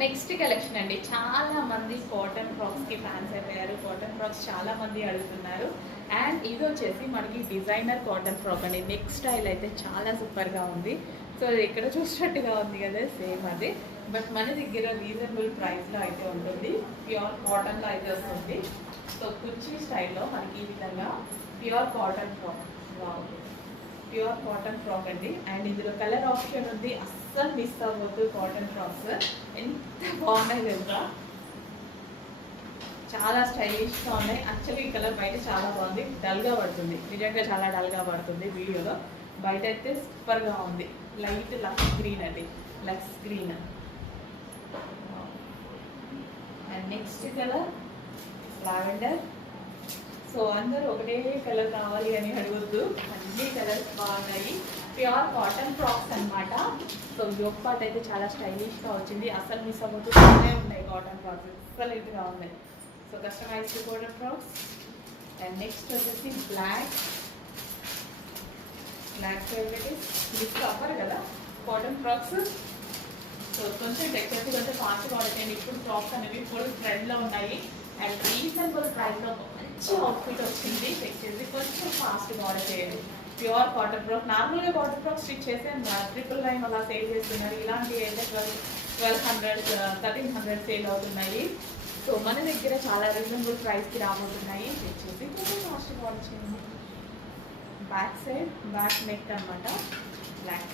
Next collection అండి, చాలా మంది కాటన్ ఫ్రాక్స్కి ఫ్యాన్స్ అయిపోయారు. కాటన్ ఫ్రాక్స్ చాలా మంది అడుగుతున్నారు. అండ్ ఇది వచ్చేసి మనకి డిజైనర్ కాటన్ ఫ్రాక్ అండి. నెక్ స్టైల్ అయితే చాలా సూపర్గా ఉంది. సో ఇక్కడ చూసినట్టుగా ఉంది కదా, సేమ్ అది. బట్ మన దగ్గర రీజనబుల్ ప్రైస్లో అయితే ఉంటుంది. ప్యూర్ కాటన్లో అయితే వస్తుంది. సో కుర్చీ స్టైల్లో మనకి ఈ విధంగా pure cotton frock, pure cotton frock అండి. అండ్ ఇందులో కలర్ ఆప్షన్ ఉంది, అస్సలు మిస్ అవ్వద్దు. కాటన్ ఫ్రాక్స్ ఎంత బాగున్నాయి తెలుసా, చాలా స్టైలిష్గా ఉన్నాయి. యాక్చువల్లీ ఈ కలర్ బయట చాలా బాగుంది, డల్గా పడుతుంది, నిజంగా చాలా డల్గా పడుతుంది వీడియోలో. బయట అయితే సూపర్గా ఉంది. లైట్ లక్స్ గ్రీన్ అండి, lux green. And next colour lavender. So అందరూ ఒకటే కలర్ కావాలి అని అడగద్దు, అన్ని కలర్స్ బాగున్నాయి. ప్యూర్ కాటన్ ఫ్రాక్స్ అనమాట. సో యోక్ పార్ట్ అయితే చాలా స్టైలిష్గా వచ్చింది, అస్సలు మిస్ అవ్వకుండా ఉన్నాయి కాటన్ ఫ్రాక్స్, ఎక్సలెంట్గా ఉన్నాయి. So customised cotton frocks. And next వచ్చేసి బ్లాక్ ఫేవరెట్. ఇది అవ్వరు కదా కాటన్ ఫ్రాక్స్. సో కొంచెం డెకరేటివ్ కొంచెం ఫాస్ట్గా పడతాయండి. ఇప్పుడు ఫ్రాక్స్ అనేవి ఫుల్ ట్రెండ్లో ఉన్నాయి. అండ్ రీజనబుల్ ప్రైస్లో మంచి అవుట్ఫిట్ వచ్చింది. చెక్ చేసి కొంచెం ఫాస్ట్గా ఆర్డర్ చేయండి. Pure cotton frock. నార్మల్గా కాటన్ ఫ్రాక్ స్టిచ్ చేసి 999 అలా సేల్ చేస్తున్నారు. ఇలాంటివి అయితే 1200 1300 సేల్ అవుతున్నాయి. సో మన దగ్గర చాలా రీజనబుల్ ప్రైస్కి రాబోతున్నాయి. చెక్ చేసి కొంచెం ఫాస్ట్గా ఆర్డర్ చేయండి. బ్యాక్ సైడ్ బ్యాక్ నెక్ అనమాట, బ్లాక్.